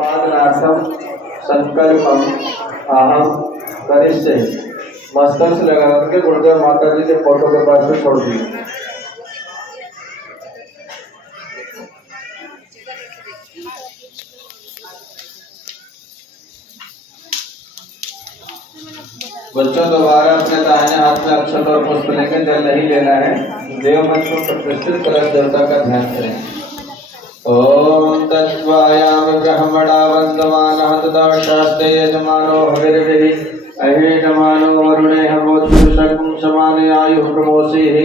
संपादनार्थम संकल्पम अहम करिष्ये। मस्तक से लगा करके गुरुदेव माता जी के फोटो के पास में छोड़ दी। बच्चों दोबारा अपने दाहिने हाथ में अक्षत और पुष्प लेकर जल नहीं लेना है। देव मंच को प्रतिष्ठित कलश देवता का ध्यान करें। ओम तत्वायाम ब्रह्मणा वंदमानः तदा शास्त्रे यजमानो हविर्भिः अहेजमानो वरुणे हवोत्पुरुषं समाने आयुः प्रमोषेः।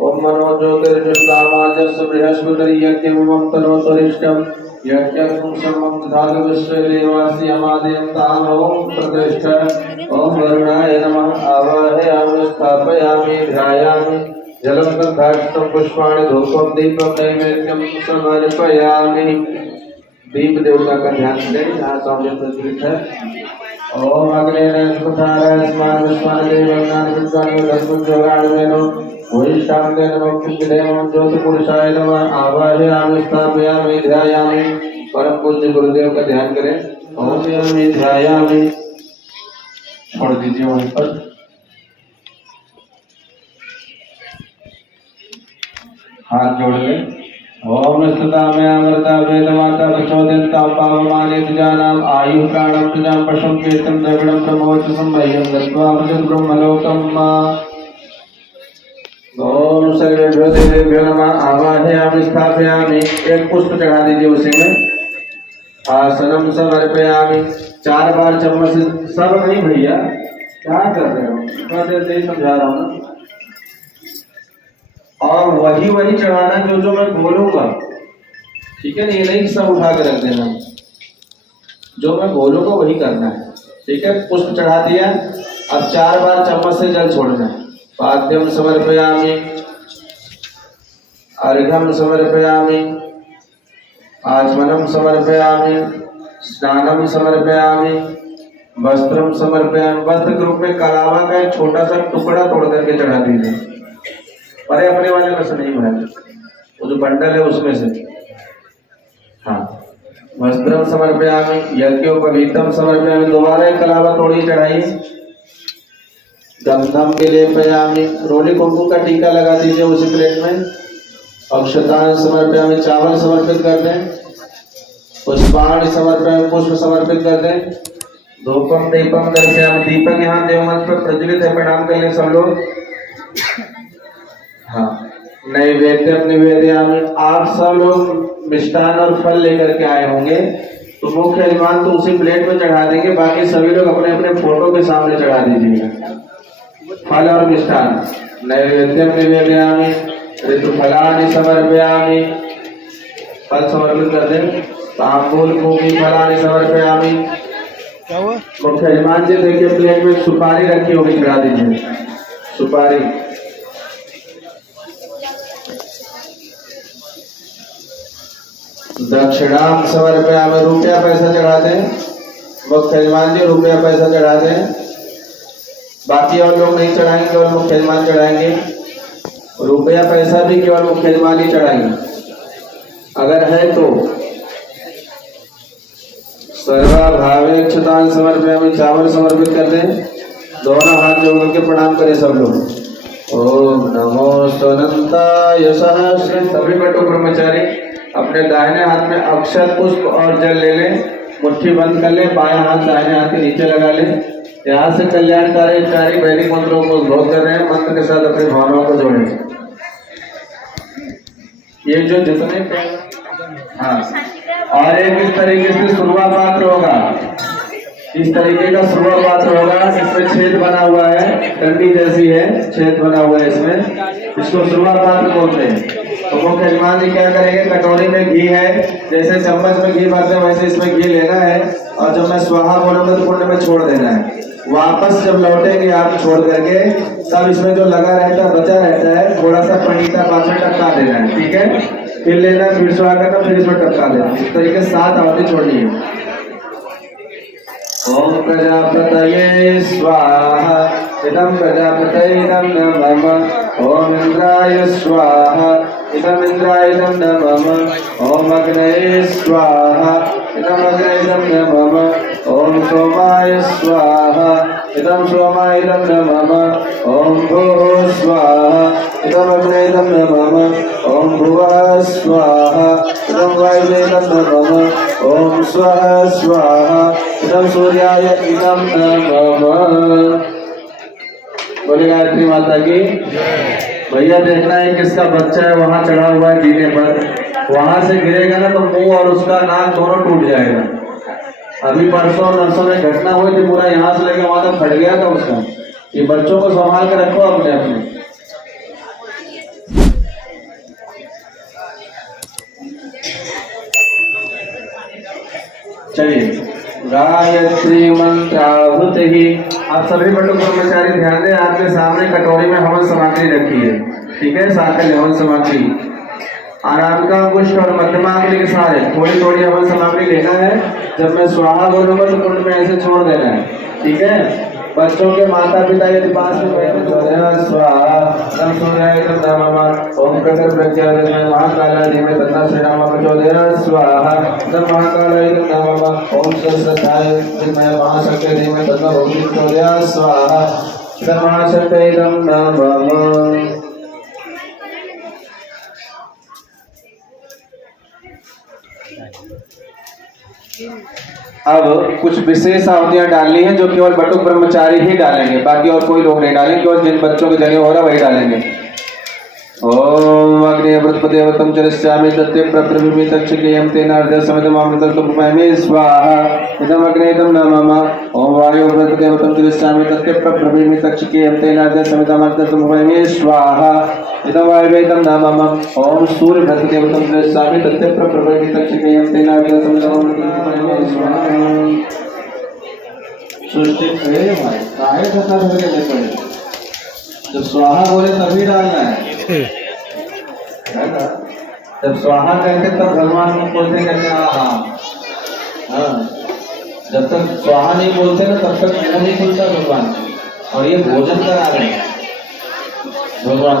ओम मनो ज्योतिर्जुष्टामाजस्य बृहस्पतिर्यज्ञं तनोतरिष्टं यज्ञं समं दधातु विश्वदेवास्य अमादयं ताम् ओम प्रतिष्ठा। ओम वरुणाय नमः। आवाहयामि स्थापयामि ध्यायामि जलं तद्धारितं पुष्पाणि धूपं दीपं नैवेद्यं समर्पयामि। दीप देवता का ध्यान करें। यहाँ सामने प्रज्वलित है। ओम अग्ने स्मृताराय स्मान विस्मान देवज्ञान विद्वान धर्मज्ञानो वैष्ठांगे नमः किंदेवं ज्योति पुरुषाय नमः। आवाहयामि स्थापयामि ध्यायामि। परम पूज्य गुरुदेव का ध्यान करें। ओम यामि ध्यायामि। छोड़ दीजिए वहीं पर। हाथ जोड़ ले। ओम स्तुता में अमृता वेद माता प्रचोदयन्ता पावमानित जानाम आयु प्राणम प्रजाम पशुम कीर्तम द्रविड़म प्रमोच संभयम दत्वा भजत ब्रह्मलोकम। ओम सर्वेभ्यो देवेभ्यो नमः। आवाहयामि स्थापयामि। एक पुष्प चढ़ा दीजिए उसी में। आसनम समर्पयामि। 4 बार चम्मच से सब नहीं भैया, क्या कर रहे हो? मैं समझा रहा हूँ ना। और वही चढ़ाना जो मैं बोलूंगा, ठीक है ना? ये नहीं सब उठा के रख देना, जो मैं बोलूंगा वही करना है, ठीक है? पुष्प चढ़ा दिया। अब 4 बार चम्मच से जल छोड़ना है। पाद्यम समर्पयामि, अर्घ्यम समर्पयामि, आचमनम समर्पयामि, स्नानम समर्पयामि, वस्त्रम समर्पयामि। वस्त्र के रूप में कलावा का एक छोटा सा टुकड़ा तोड़ करके चढ़ा दीजिए। अरे अपने वाले में से नहीं है, वो जो बंडल है उसमें से। हाँ, वस्त्रम समर्पयामि, यज्ञोपवीतम समर्पयामि। दोबारा एक कलावा तोड़ी चढ़ाइए। गंधम के लिए पयामि, रोली कुमकुम का टीका लगा दीजिए उसी प्लेट में। अक्षतान समर्पयामि, चावल समर्पित कर दें। पुष्पाणि समर्पयामि, पुष्प समर्पित कर दें। धूपम दीपम दर्शयामि, दीपक यहाँ देव मंच पर प्रज्वलित है। प्रणाम कर लें सब लोग। हाँ, नैवेद्यम निवेदयामि। आप सब लोग मिष्ठान और फल लेकर के आए होंगे, तो मुख्य यजमान तो उसी प्लेट में चढ़ा देंगे। बाकी सभी लोग अपने अपने फोटो के सामने चढ़ा दीजिएगा फल और मिष्ठान। नैवेद्यम निवेदयामि, ऋतुफलानि समर्पयामि। फल समर्पित कर दें। तांबूल भूमि फलानि समर्पयामि। मुख्य यजमान जी देखिए प्लेट में सुपारी रखी होगी, चढ़ा दीजिए सुपारी। दक्षिणाम समर्पयामि, रुपया पैसा चढ़ा दें। मुख्य यजमान जी रुपया पैसा चढ़ा दें। बाकी और लोग नहीं चढ़ाएंगे, केवल मुख्य यजमान चढ़ाएंगे। रुपया पैसा भी केवल मुख्य यजमान ही चढ़ाएंगे। अगर है तो सर्वाभावे क्षतान समर्पयामि, चावल समर्पित कर दें। दोनों हाथ जोड़ के प्रणाम करें सब लोग। ओम नमो अनंताय सहस्र। सभी बटो ब्रह्मचारी अपने दाहिने हाथ में अक्षत पुष्प और जल ले लें। मुट्ठी बंद कर लें। बायां हाथ दाहिने हाथ के नीचे लगा लें। यहाँ से कल्याणकारी वैदिक मंत्रों को उद्भव कर रहे हैं। मंत्र के साथ अपनी भावनाओं को जोड़ें। ये जो जितने हाँ, और एक इस तरीके से सुरवा पात्र होगा। इस तरीके का सुरवा पात्र होगा। इसमें छेद बना हुआ है, डंडी जैसी है, छेद बना हुआ है इसमें। इसको सुरवा पात्र बोलते हैं। तो मुख्य यजमान जी क्या करेंगे? कटोरी में घी है, जैसे चम्मच में घी भरते हैं वैसे इसमें घी लेना है। और जब मैं स्वाहा बोलूंगा तो कुंड में छोड़ देना है। वापस जब लौटेंगे आप छोड़ करके, तब इसमें जो लगा रहता है, बचा रहता है, थोड़ा सा पनीता पास में टपका देना है, ठीक है? फिर लेना, फिर स्वाहा करना, फिर इसमें टपका देना। इस तरीके 7 आहुति छोड़नी है। ओम प्रजापतये स्वाहा, इदं प्रजापतये इदं नमः। ओम इंद्राय स्वाहा, इदं इंद्राय इदं नमः। ओम अग्नये स्वाहा, इदं अग्ने इदं नमः ओम सोमाय स्वाहा इदं सोमाय इदं नमः ओम भूः स्वाहा इदं अग्ने इदं नमः ओम भुवः स्वाहा इदं वायुवे इदं नमः ओम स्वः स्वाहा इदं सूर्याय इदं नमः। बोले गायत्री माता की। भैया देखना है किसका बच्चा है वहां चढ़ा हुआ है जीने पर, वहां से गिरेगा ना तो मुंह और उसका नाक दोनों टूट जाएगा। अभी परसों नरसों में घटना हुई थी, पूरा यहाँ से लेके वहां तक फट गया था उसका। ये बच्चों को संभाल कर रखो अपने अपने। चलिए गायत्री मंत्राहुति ही। आप सभी बटुक ब्रह्मचारी ध्यान दें, आपके सामने कटोरी में हवन सामग्री रखी है, ठीक है, साकल्य हवन सामग्री। आराधिका पुष्प और मध्यमा अंगुली के सारे थोड़ी थोड़ी हवन सामग्री लेना है। जब मैं स्वाहा बोलूंगा तो कुंड में ऐसे छोड़ देना है, ठीक है। बच्चों के माता पिता यदि पास में बैठे तो स्वाहा नम सूर्याय नमः ओम कटर प्रज्ञाय महाकालाय में तथा श्री राम प्रचोदयात् स्वाहा नम महाकालाय नमः ओम सरस्वत्याय विद्महे महाशक्ति में तथा भूमि प्रचोदयात् स्वाहा नम महाशक्ति नमः। अब कुछ विशेष आहुतियां डालनी है जो केवल बटुक ब्रह्मचारी ही डालेंगे, बाकी और कोई लोग नहीं डालेंगे, केवल जिन बच्चों के जने हो रहा वही डालेंगे। ओम अग्ने वृत्पदेवतम चरिष्यामि तत्ते प्रप्रभिमि तक्षकेयं तेन अर्धः समितमामृतत्वपमि स्वाहा इदं अग्ने इदं नमः ओम वायु वृत्पदेवतम चरिष्यामि तत्ते प्रप्रभिमि तक्षकेयं तेन अर्धः समितमामृतत्वपमि स्वाहा इदं वायुवे इदं नमः ओम सूर्य वृत्पदेवतम चरिष्यामि तत्ते प्रप्रभिमि तक्षकेयं तेन अर्धः समितमामृतत्वपमि स्वाहा। सृष्टि है भाई काहे कथा करके ले पड़े, जब स्वाहा बोले तभी डालना है ना। जब स्वाहा कहते तब भगवान को बोलते कहते हाँ। जब तक स्वाहा नहीं बोलते ना तब तक मुंह नहीं खुलता भगवान। और ये भोजन करा रहे हैं भगवान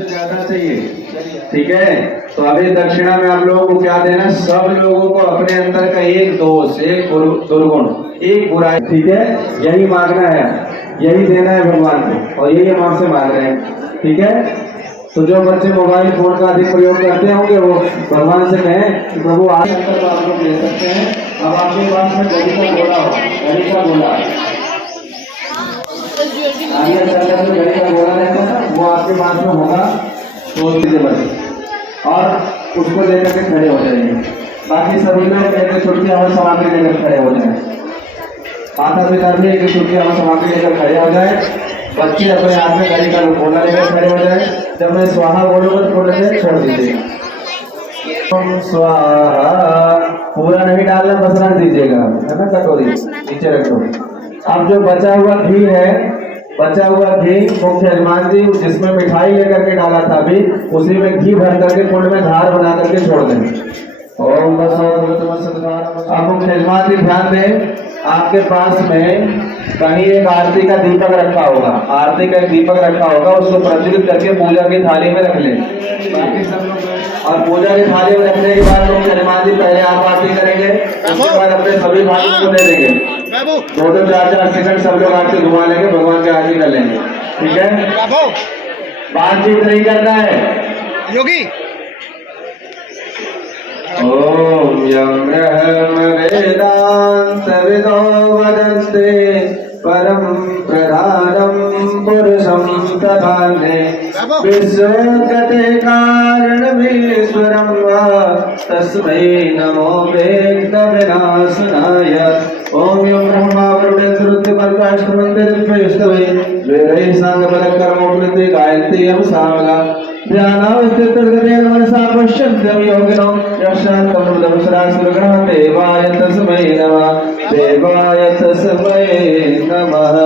ज्यादा चाहिए, ठीक है। तो अभी दक्षिणा में आप लोगों को क्या देना, सब लोगों को अपने अंदर का एक दोष, एक दुर्गुण, एक बुराई, ठीक है, यही मांगना है, यही देना है भगवान को, और यही हम आपसे मांग रहे हैं, ठीक है। तो जो बच्चे मोबाइल फोन का अधिक प्रयोग करते होंगे वो भगवान से कहें कि प्रभु आज अंतर तो आप लोग ले सकते हैं। अब आपके पास में गली का गोला हो, गली का गोला आगे चलकर जो गली का गोला रहता है वो आपके पास में होगा, तो बचे और उसको लेकर के खड़े हो जाएंगे। बाकी सभी लोग एक छुट्टी हमें सामग्री लेकर खड़े हो जाए, माता पिता भी एक छुट्टी हमें सामग्री लेकर खड़े हो जाए, बच्चे अपने हाथ में गली का गोला लेकर खड़े हो जाए। जब मैं स्वाहा बोलूंगा तो थोड़े देर छोड़ दीजिएगा। स्वाहा पूरा नहीं डालना, बस रख दीजिएगा, है ना, कटोरी नीचे रख दो। अब जो बचा हुआ घी है, बचा हुआ घी मुख्य यजमान जी जिसमें मिठाई लेकर के डाला था अभी, उसी में घी भर करके कुंड में धार बना करके छोड़ दें। ओम बस अब मुख्य यजमान जी ध्यान दें, आपके पास में कहीं एक आरती का दीपक रखा होगा, आरती का एक दीपक रखा होगा, उसको प्रज्वलित करके पूजा की थाली में रख लें। बाकी सब लोग और पूजा की थाली में रखने के बाद लोग हनुमान जी पहले आप आरती करेंगे, उसके बाद अपने सभी भाइयों को दे देंगे। 2-2 4-4 सेकंड सब लोग आरती घुमा लेंगे, भगवान की आरती कर लेंगे, ठीक है। बातचीत नहीं करना है योगी। ओम यं वेदान्तविदो वदन्ते परम प्रधानम पुरुषं प्रधाने विश्वगते कारणमीश्वरं वा तस्मै नमो वेदविनाशनाय। ओम यं ब्रह्मा वरुणेन्द्रुद्यपर्काष्ठमन्दिरद्वयस्तवे वेदैः साङ्गपदकर्मोपनिते गायन्ति यं सामगा ध्यानावस्थितर्गतेन मनसा पश्यन्त्यं योगिनो यशान्तं दंसरासुरगणः देवाय तस्मै नमः, देवाय तस्मै नमः।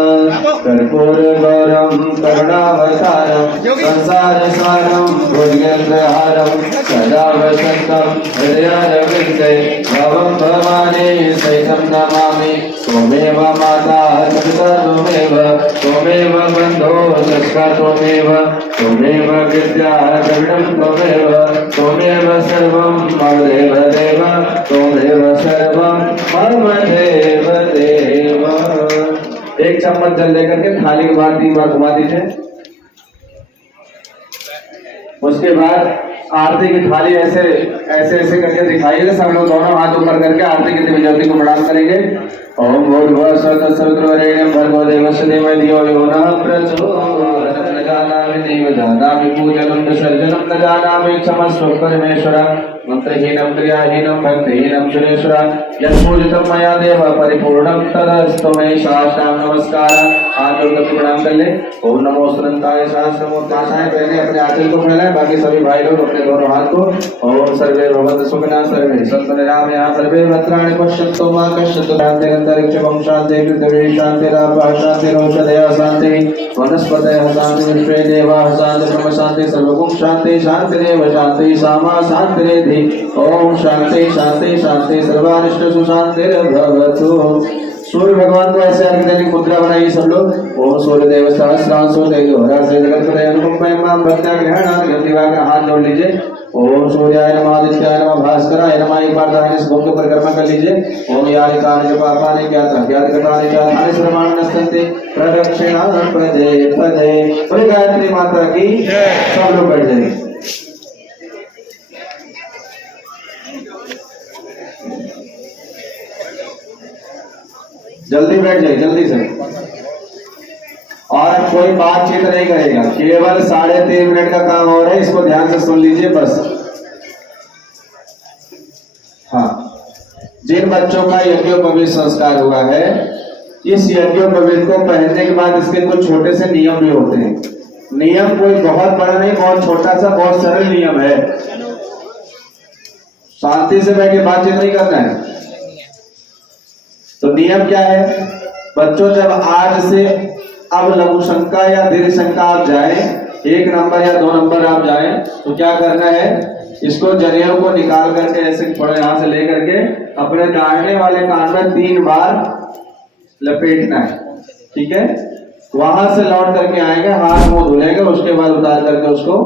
कर्पूरगौरं करुणावतारं संसारसारं भुजगेन्द्रहारं सदा वसन्तं हृदयारविन्दे भवं भवानी सहितं नमामि। त्वमेव माता पिता त्वमेव बन्धो सखा त्वमेव विद्या द्रविणं त्वमेव सर्वं मम देव देव त्वमेव सर्वं मम देव देव। एक चम्मच जल लेकर के थाली के बाद 3 बार घुमा दीजिए। उसके बाद आरती की थाली ऐसे ऐसे ऐसे करके दिखाइएगा। सब लोग दोनों हाथ ऊपर करके आरती की दिव्य ज्योति को प्रणाम करेंगे। ओम भूर्भुवः स्वः सवितुर्वरेण्यं भर्गो देवस्य धीमहि धियो यो नः प्रचोदयात्। न जानामि नैव जानामि पूजनं विसर्जनं न जानामि क्षमस्व परमेश्वर। मंत्रहीनं क्रियाहीनं भक्तिहीनं सुरेश्वर। यत्पूजितं मया देव परिपूर्णं तदस्तु मे साष्टांग नमस्कारः। हाथ जोड़कर प्रणाम कर ले। ओम नमो अनंताय सहस्रमूर्ताय। पहले अपने आंचल को फैलाएं, बाकी सभी भाई लोग अपने दोनों हाथ को। ओम सर्वे भवन्तु सुखिनः सर्वे सन्तु निरामयाः सर्वे भद्राणि पश्यन्तु मा कश्चित् शान्तिरन्तरिक्षं शान्तिः पृथिवी शान्तिरापः शान्तिरौषधयः शान्तिः वनस्पतयः शान्तिः विश्वे देवाः शान्तिः ब्रह्म शान्तिः सर्वभूत शान्तिः शान्तिरेव शान्तिः सामा शान्तिरेधि। ओम शांति शांति शांति सर्वानिष्टसु शान्तिर्भवतु। सूर्य भगवान को ऐसे अर्घ्य देने की मुद्रा बनाइए सब लोग। ओम सूर्यदेव सहस्रांशो देवरा से जगतपते अनुपम मां भक्त्या ग्रहणात् गतिवाग्र। हाथ जोड़ लीजिए। ओम सूर्याय नमः आदित्याय नमः भास्कराय नमः। एक बार दाहिने से घूम के परिक्रमा कर लीजिए। ओम यानि कानि च पापानि ज्ञातगतानि च तानि सर्वाणि नश्यन्ति प्रदक्षिणा पदे पदे। बोले गायत्री माता की जय। सब लोग बैठ जाइए। जल्दी बैठ जाइए जल्दी से। और कोई बातचीत नहीं करेगा, केवल 3.5 मिनट का काम हो रहा है, इसको ध्यान से सुन लीजिए बस। हाँ, जिन बच्चों का यज्ञोपवीत संस्कार हुआ है, इस यज्ञोपवीत को पहनने के बाद इसके कुछ छोटे से नियम भी होते हैं। नियम कोई बहुत बड़ा नहीं, बहुत छोटा सा बहुत सरल नियम है। शांति से बैठ के बातचीत नहीं करना है। तो नियम क्या है? बच्चों, जब आज से अब लघु शंका या दीर्घ शंका आप जाए, 1 नंबर या 2 नंबर आप जाए, तो क्या करना है? इसको जनेऊ को निकाल करके ऐसे थोड़ा यहां से लेकर के अपने दाहिने वाले कान में 3 बार लपेटना है। ठीक है? वहां से लौट करके आएंगे, हाथ मुंह धुलेंगे, उसके बाद उतार करके उसको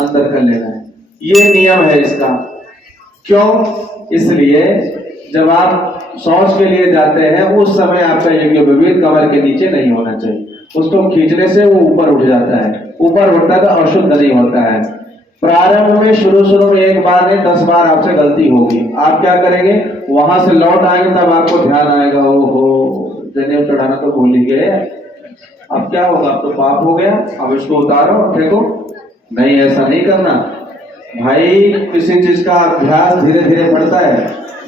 अंदर कर लेना है। ये नियम है इसका। क्यों? इसलिए जब आप शौच के लिए जाते हैं उस समय आपका यज्ञोपवीत कमर के नीचे नहीं होना चाहिए। उसको खींचने से वो ऊपर उठ जाता है। ऊपर उठता है तो अशुद्ध नहीं होता है। प्रारंभ में शुरू में 1 बार नहीं 10 बार आपसे गलती होगी। आप क्या करेंगे? वहां से लौट आएंगे, तब आपको ध्यान आएगा, ओहो जनेऊ चढ़ाना तो भूल ही गए, अब क्या होगा? अब तो पाप हो गया, अब इसको उतारो फेंको। नहीं, ऐसा नहीं करना भाई। किसी चीज का अभ्यास धीरे धीरे बढ़ता है,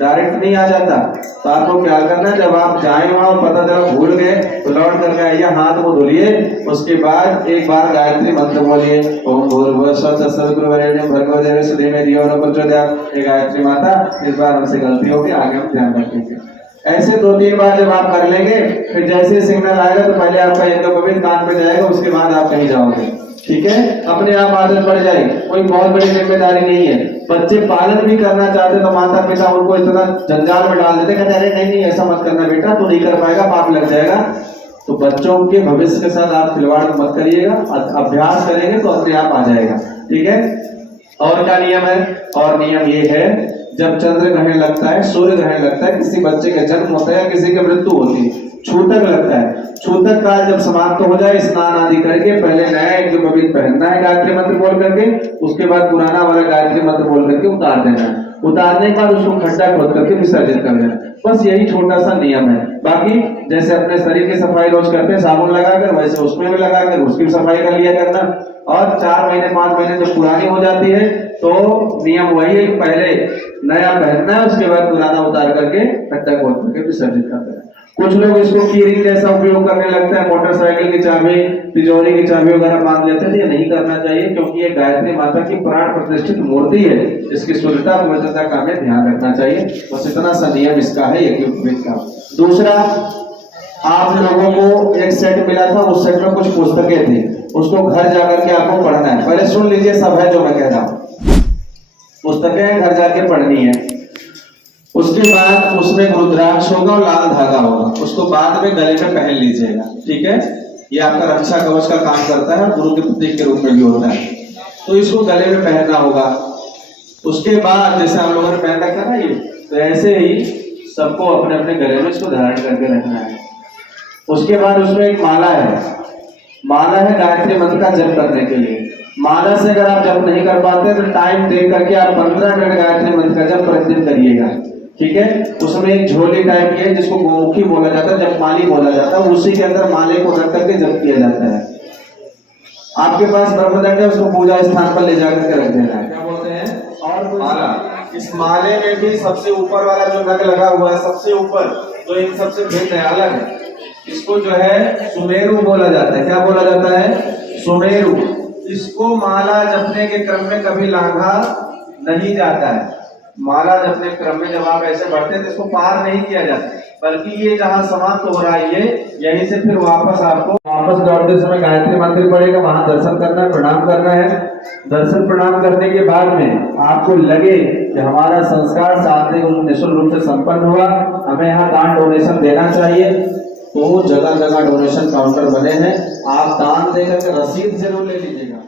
डायरेक्ट नहीं आ जाता। तो आपको क्या करना है? जब आप जाए वहां पता चला भूल गए तो लौट करके आइए, हाथ को धुलिए, उसके बाद 1 बार गायत्री मंत्र बोलिए। ओम भूर्भुवः स्वः सवितुर्वरेण्यं भर्गो देवस्य धीमहि धियो यो नः प्रचोदयात्। ये गायत्री माता, इस बार हमसे गलती होगी, आगे हम ध्यान रखेंगे। ऐसे 2-3 बार जब आप कर लेंगे, फिर जैसे सिग्नल आएगा तो पहले आपका यज्ञोपवीत कान पे जाएगा, उसके बाद आप कहीं जाओगे। ठीक है? अपने आप आदत पड़ जाएगी, कोई बहुत बड़ी जिम्मेदारी नहीं है। बच्चे पालन भी करना चाहते तो माता पिता उनको इतना जंजाल में डाल देते, कहते अरे नहीं ऐसा मत करना बेटा, तू नहीं कर पाएगा, पाप लग जाएगा। तो बच्चों के भविष्य के साथ आप खिलवाड़ मत करिएगा, अभ्यास करेंगे तो अपने आप आ जाएगा। ठीक है? और क्या नियम है? और नियम ये है, जब चंद्र ग्रहण लगता है, सूर्य ग्रहण लगता है, किसी बच्चे का जन्म होता है, किसी की मृत्यु होती है, छूतक लगता है, छूतक काल जब समाप्त हो जाए, स्नान आदि करके पहले नया यज्ञोपवीत पहनना है गायत्री मंत्र बोल करके, उसके बाद पुराना वाला गायत्री मंत्र बोल करके उतार देना है। उतारने के बाद उसको खड्डा खोद करके विसर्जित कर देना। बस यही छोटा सा नियम है। बाकी जैसे अपने शरीर की सफाई रोज करते हैं साबुन लगाकर, वैसे उसमें भी लगाकर उसकी सफाई कर लिया करना। और 4 महीने 5 महीने जब पुरानी हो जाती है तो नियम वही है, पहले नया पहनना है, उसके बाद पुराना उतार करके खड्डा खोद करके विसर्जित करते हैं। कुछ लोग इसको कीरिंग जैसा उपयोग करने लगते हैं, मोटरसाइकिल की चाबी, तिजोरी की चाबी वगैरह बांध लेते हैं। ये नहीं करना चाहिए, क्योंकि ये गायत्री माता की प्राण प्रतिष्ठित मूर्ति है, इसकी शुद्धता पवित्रता का हमें ध्यान रखना चाहिए। बस इतना सा नियम इसका है यज्ञोपवीत का। दूसरा, आप लोगों को एक सेट मिला था, उस सेट में कुछ पुस्तकें थी, उसको घर जाकर के आपको पढ़ना है। पहले सुन लीजिए, सब है जो मैं कह रहा हूँ। पुस्तकें घर जाके पढ़नी है। उसके बाद उसमें रुद्राक्ष होगा और लाल धागा होगा, उसको बाद में गले में पहन लीजिएगा, ठीक है। ये आपका रक्षा कवच का काम करता है, गुरु के प्रतीक के रूप में भी होता है, तो इसको गले में पहनना होगा। उसके बाद जैसे हम लोगों ने पहन रखा ना ये, तो ऐसे ही सबको अपने अपने गले में इसको धारण करके रखना है। उसके बाद उसमें एक माला है, माला है गायत्री मंत्र का जप करने के लिए। माला से अगर आप जप नहीं कर पाते तो टाइम देख करके आप 15 मिनट गायत्री मंत्र का जप प्रतिदिन करिएगा, ठीक है। उसमें एक झोली टाइप की है जिसको गोमुखी बोला जाता है, जपमाली बोला जाता है, उसी के अंदर माले को रख करके जप किया जाता है। आपके पास ब्रह्मदंड है, उसको पूजा स्थान पर ले जाकर के रख देना है, क्या बोलते हैं। और माला, इस माले में भी सबसे ऊपर वाला जो नग लगा हुआ है, सबसे ऊपर जो इन सबसे भिन्न है, अलग है, इसको जो है सुमेरु बोला जाता है। क्या बोला जाता है, सुमेरु। इसको माला जपने के क्रम में कभी लांघा नहीं जाता है। माला जपने के क्रम में जब आप ऐसे बढ़ते हैं तो इसको पार नहीं किया जाता, बल्कि ये जहाँ समाप्त हो रहा है यहीं से फिर वापस आपको वापस लौटते समय गायत्री मंत्र पड़ेगा, वहां दर्शन करना है, प्रणाम करना है। दर्शन प्रणाम करने के बाद में आपको लगे कि हमारा संस्कार सात्विक निःशुल्क रूप से संपन्न हुआ, हमें यहाँ दान डोनेशन देना चाहिए, तो जगह जगह डोनेशन काउंटर बने हैं, आप दान देकर रसीद जरूर ले लीजिएगा।